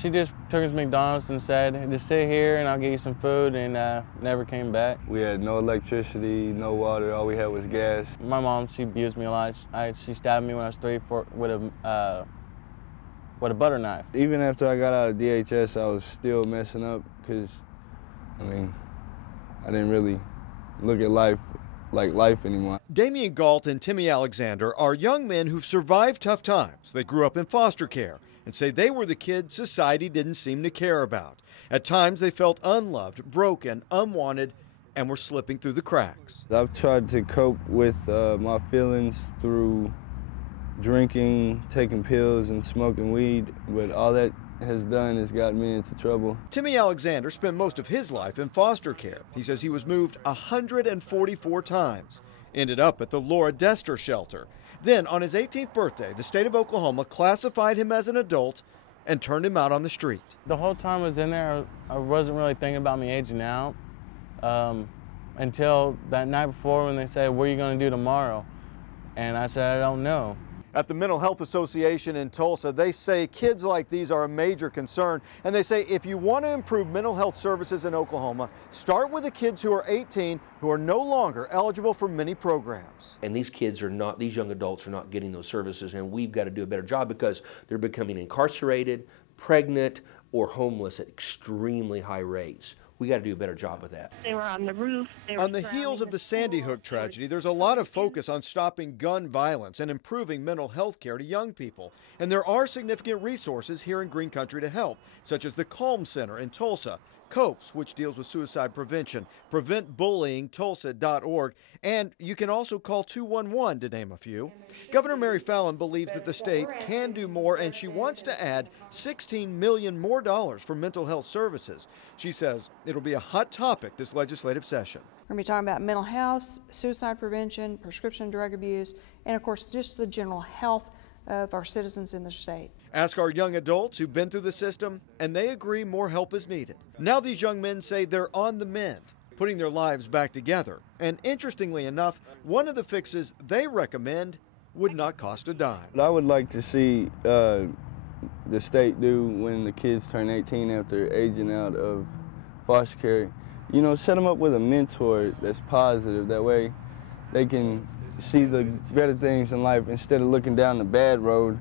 She just took us to McDonald's and said, just sit here and I'll get you some food, and never came back. We had no electricity, no water, all we had was gas. My mom, she abused me a lot. She stabbed me when I was 3 with a butter knife. Even after I got out of DHS, I was still messing up because, I mean, I didn't really look at life like life anymore. Damian Galt and Timmy Alexander are young men who've survived tough times. They grew up in foster care and say they were the kids society didn't seem to care about. At times they felt unloved, broken, unwanted, and were slipping through the cracks. I've tried to cope with my feelings through drinking, taking pills, and smoking weed, but all that has done is got me into trouble. Timmy Alexander spent most of his life in foster care. He says he was moved 144 times, ended up at the Laura Dester shelter. Then, on his 18th birthday, the state of Oklahoma classified him as an adult and turned him out on the street. The whole time I was in there, I wasn't really thinking about me aging out until that night before when they said, "What are you going to do tomorrow?" And I said, "I don't know." At the Mental Health Association in Tulsa, they say kids like these are a major concern, and they say if you want to improve mental health services in Oklahoma, start with the kids who are 18 who are no longer eligible for many programs. And these kids are not, these young adults are not getting those services, and we've got to do a better job because they're becoming incarcerated, pregnant, or homeless at extremely high rates. We got to do a better job with that. They were on the roof. On the heels of the Sandy Hook tragedy, there's a lot of focus on stopping gun violence and improving mental health care to young people. And there are significant resources here in Green Country to help, such as the Calm Center in Tulsa, COPES, which deals with suicide prevention, PreventBullyingTulsa.org, and you can also call 211 to name a few. Governor Mary Fallin believes that the state can do more, and she wants to add $16 million more for mental health services. She says it'll be a hot topic this legislative session. We're going to be talking about mental health, suicide prevention, prescription drug abuse, and of course just the general health of our citizens in the state. Ask our young adults who've been through the system, and they agree more help is needed. Now these young men say they're on the mend, putting their lives back together. And interestingly enough, one of the fixes they recommend would not cost a dime. What I would like to see the state do when the kids turn 18 after aging out of foster care, you know, set them up with a mentor that's positive. That way they can see the better things in life instead of looking down the bad road.